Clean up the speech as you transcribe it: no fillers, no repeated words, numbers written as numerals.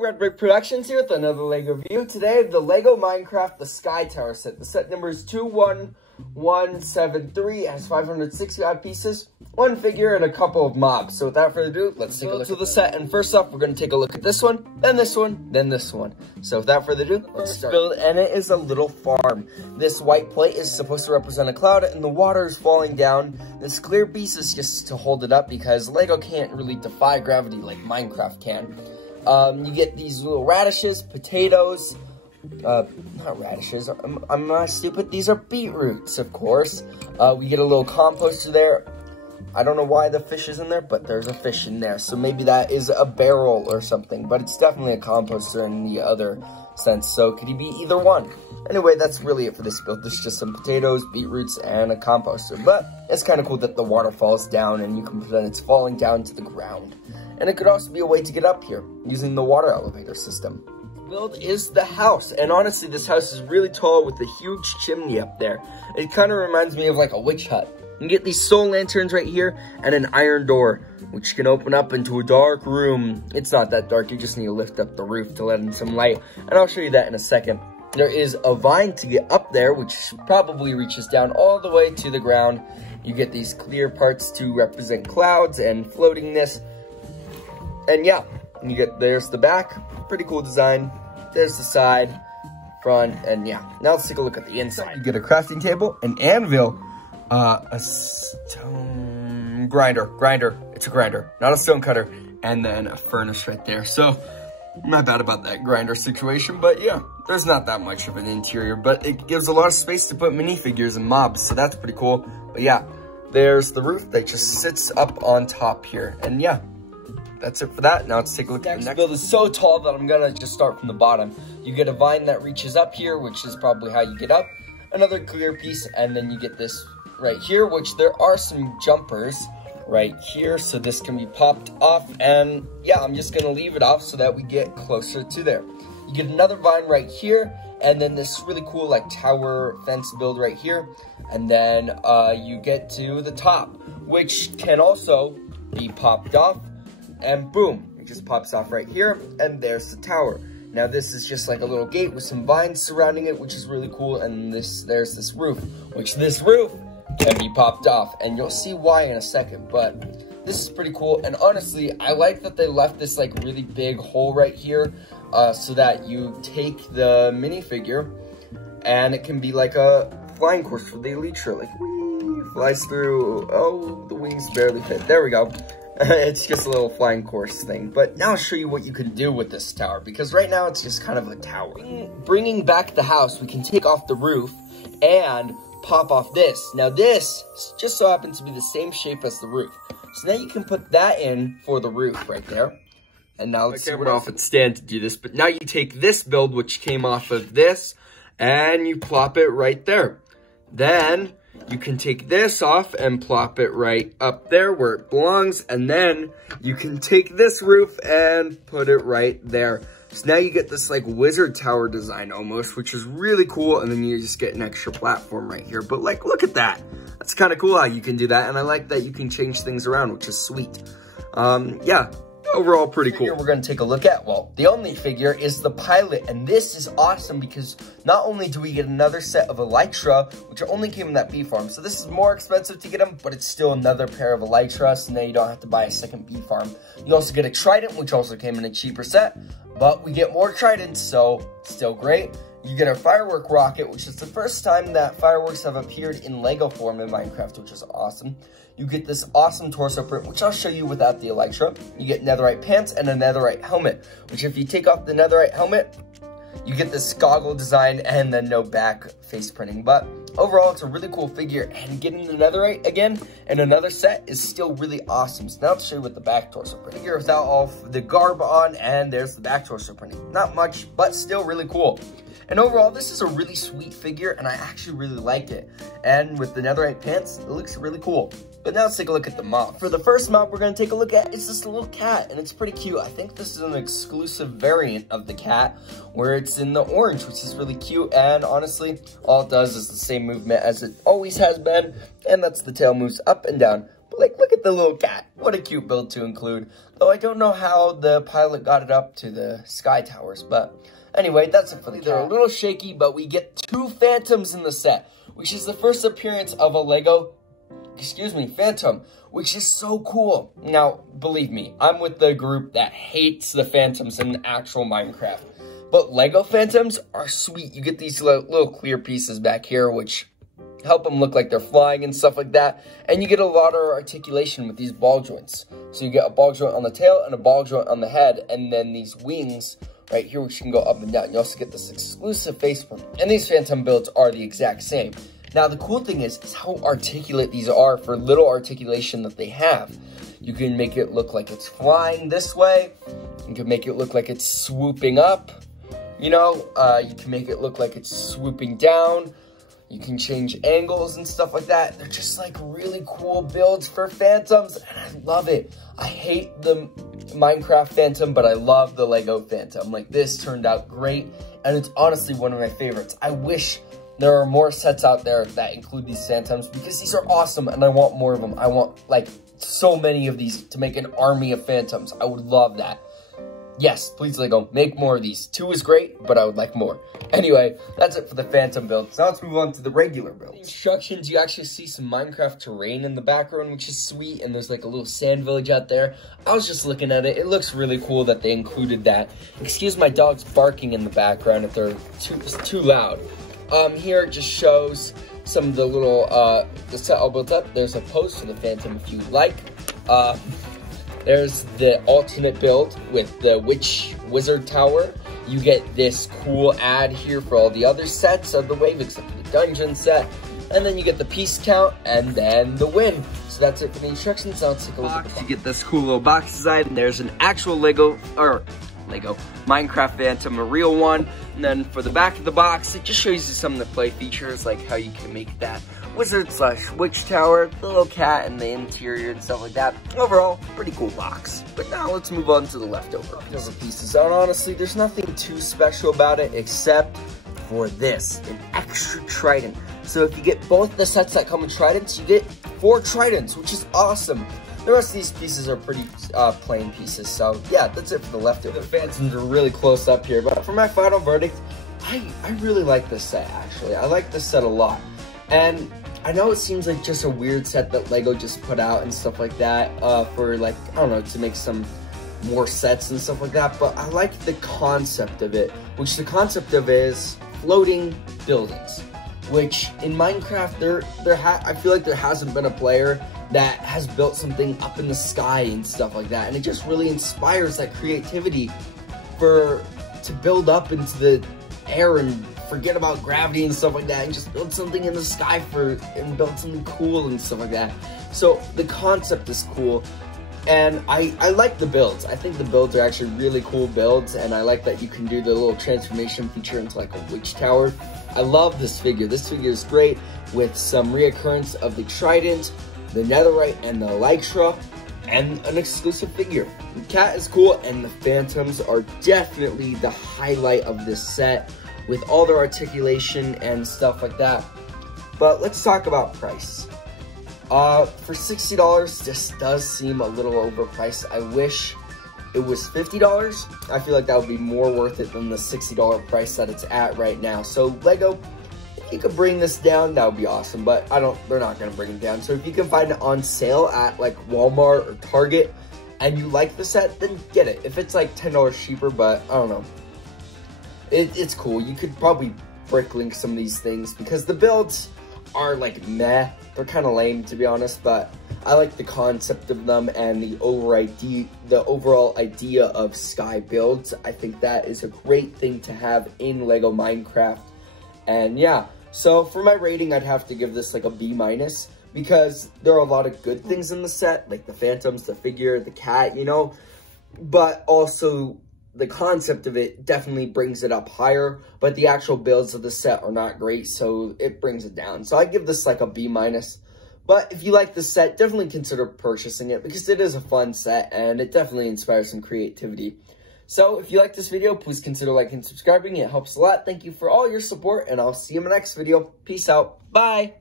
Red Brick Productions here with another LEGO review. Today, the LEGO Minecraft The Sky Tower set. The set number is 21173. It has 560 odd pieces, one figure, and a couple of mobs. So without further ado, let's take a look at the set. And first off, we're going to take a look at this one, then this one, then this one. So without further ado, let's start. Build, and it is a little farm. This white plate is supposed to represent a cloud, and the water is falling down. This clear piece is just to hold it up because LEGO can't really defy gravity like Minecraft can. You get these little radishes, potatoes, not radishes, I'm not stupid, these are beetroots, of course. We get a little composter there. I don't know why the fish is in there, but there's a fish in there, so maybe that is a barrel or something, but it's definitely a composter in the other sense, so could he be either one? Anyway, that's really it for this build. There's just some potatoes, beetroots, and a composter, but it's kind of cool that the water falls down and you can pretend it's falling down to the ground. And it could also be a way to get up here, using the water elevator system. Build is the house, and honestly, this house is really tall with a huge chimney up there. It kind of reminds me of like a witch hut. You get these soul lanterns right here, and an iron door, which can open up into a dark room. It's not that dark, you just need to lift up the roof to let in some light, and I'll show you that in a second. There is a vine to get up there, which probably reaches down all the way to the ground. You get these clear parts to represent clouds and floatingness. And yeah, you get, there's the back, pretty cool design. There's the side, front, and yeah. Now let's take a look at the inside. You get a crafting table, an anvil, a stone grinder. It's a grinder, not a stone cutter. And then a furnace right there. So, not bad about that grinder situation, but yeah, there's not that much of an interior, but it gives a lot of space to put minifigures and mobs, so that's pretty cool. But yeah, there's the roof that just sits up on top here, and yeah. That's it for that. Now let's take a look at the next build. Is so tall that I'm gonna just start from the bottom. You get a vine that reaches up here, which is probably how you get up. Another clear piece, and then you get this right here, which there are some jumpers right here, so this can be popped off. And yeah, I'm just gonna leave it off so that we get closer to there. You get another vine right here, and then this really cool like tower fence build right here. And then you get to the top, which can also be popped off. And boom, it just pops off right here, and there's the tower. Now this is just like a little gate with some vines surrounding it, which is really cool, and there's this roof, which this roof can be popped off, and you'll see why in a second, but this is pretty cool. And honestly, I like that they left this like really big hole right here, so that you take the minifigure, and it can be like a flying course for the Elytra, like whee, flies through. Oh, the wings barely fit, there we go. It's just a little flying course thing. But now I'll show you what you can do with this tower, because right now it's just kind of a tower. Bringing back the house, we can take off the roof and pop off this. Now this just so happens to be the same shape as the roof. So now you can put that in for the roof right there. And now let's see what off its stand to do this. But now you take this build, which came off of this, and you plop it right there. Then you can take this off and plop it right up there where it belongs. And then you can take this roof and put it right there. So now you get this like wizard tower design almost, which is really cool. And then you just get an extra platform right here. But like, look at that. That's kind of cool how you can do that. And I like that you can change things around, which is sweet. Yeah. Overall, pretty cool. We're going to take a look at, well, the only figure is the pilot, and this is awesome because not only do we get another set of Elytra, which only came in that bee farm, so this is more expensive to get them, but it's still another pair of Elytra, so now you don't have to buy a second bee farm. You also get a trident, which also came in a cheaper set, but we get more tridents, so still great. You get a Firework Rocket, which is the first time that fireworks have appeared in LEGO form in Minecraft, which is awesome. You get this awesome torso print, which I'll show you without the Elytra. You get netherite pants and a netherite helmet, which if you take off the netherite helmet, you get this goggle design and then no back face printing. But overall, it's a really cool figure, and getting the netherite again in another set is still really awesome. So now I'll show you with the back torso print. Figure without all the garb on, and there's the back torso printing. Not much, but still really cool. And overall, this is a really sweet figure, and I actually really like it. And with the netherite pants, it looks really cool. But now let's take a look at the mob. For the first mob we're going to take a look at is this little cat, and it's pretty cute. I think this is an exclusive variant of the cat, where it's in the orange, which is really cute. And honestly, all it does is the same movement as it always has been, and that's the tail moves up and down. But like, look at the little cat. What a cute build to include. Though I don't know how the pilot got it up to the sky towers. But anyway, that's it for the cat. They're a little shaky, but we get 2 Phantoms in the set, which is the first appearance of a Lego, Phantom, which is so cool. Now, believe me, I'm with the group that hates the Phantoms in actual Minecraft. But Lego Phantoms are sweet. You get these little clear pieces back here, which help them look like they're flying and stuff like that. And you get a lot of articulation with these ball joints. So you get a ball joint on the tail and a ball joint on the head, and then these wings right here, which can go up and down. You also get this exclusive faceplate. And these Phantom builds are the exact same. Now, the cool thing is how articulate these are for little articulation that they have. You can make it look like it's flying this way. You can make it look like it's swooping up. You know, you can make it look like it's swooping down. You can change angles and stuff like that. They're just like really cool builds for Phantoms, and I love it. I hate the Minecraft Phantom, but I love the Lego Phantom. Like, this turned out great, and it's honestly one of my favorites. I wish there are more sets out there that include these Phantoms, because these are awesome, and I want more of them. I want, like, so many of these to make an army of Phantoms. I would love that. Yes, please, Lego, make more of these. 2 is great, but I would like more. Anyway, that's it for the Phantom build. So now let's move on to the regular build. Instructions, you actually see some Minecraft terrain in the background, which is sweet, and there's like a little sand village out there. I was just looking at it. It looks really cool that they included that. Excuse my dog's barking in the background if they're too loud. Here it just shows some of the little, the set all built up. There's a post for the Phantom if you like. There's the alternate build with the Wizard Tower. You get this cool ad here for all the other sets of the wave, except for the dungeon set. And then you get the piece count, and then the win. So that's it for the instructions. Now let's take a look at the box. You get this cool little box design, and there's an actual Lego Minecraft Phantom, a real one. And then for the back of the box, it just shows you some of the play features, like how you can make that Wizard/Witch Tower, the little cat, and the interior and stuff like that. Overall, pretty cool box. But now let's move on to the leftover pieces. And honestly, there's nothing too special about it except for this, an extra trident. So if you get both the sets that come with tridents, you get 4 tridents, which is awesome. The rest of these pieces are pretty plain pieces, so yeah, that's it for the leftover. The Phantoms are really close up here, but for my final verdict, I really like this set, actually. I like this set a lot. And I know it seems like just a weird set that Lego just put out and stuff like that for, like, I don't know, to make some more sets and stuff like that, but I like the concept of it, which the concept of it is floating buildings, which in Minecraft, I feel like there hasn't been a player that has built something up in the sky and stuff like that, and it just really inspires that creativity to build up into the air and forget about gravity and stuff like that, and just build something in the sky and build something cool and stuff like that. So the concept is cool, and I like the builds. I think the builds are actually really cool builds, and I like that you can do the little transformation feature into like a witch tower. I love this figure. This figure is great with some reoccurrence of the trident, the netherite, and the elytra, and an exclusive figure. The cat is cool, and the Phantoms are definitely the highlight of this set with all their articulation and stuff like that. But let's talk about price. For $60, this does seem a little overpriced. I wish it was $50. I feel like that would be more worth it than the $60 price that it's at right now. So Lego, if you could bring this down, that would be awesome, but they're not gonna bring it down. So if you can find it on sale at like Walmart or Target and you like the set, then get it. If it's like $10 cheaper, but I don't know. It's cool. You could probably bricklink some of these things because the builds are like meh. They're kind of lame, to be honest, but I like the concept of them and the overall idea of sky builds. I think that is a great thing to have in Lego Minecraft. And yeah, so for my rating, I'd have to give this like a B- because there are a lot of good things in the set, like the Phantoms, the figure, the cat, you know, but also the concept of it definitely brings it up higher, but the actual builds of the set are not great, so it brings it down. So I give this like a B-. But if you like the set, definitely consider purchasing it because it is a fun set and it definitely inspires some creativity. So if you like this video, please consider liking and subscribing. It helps a lot. Thank you for all your support, and I'll see you in my next video. Peace out. Bye.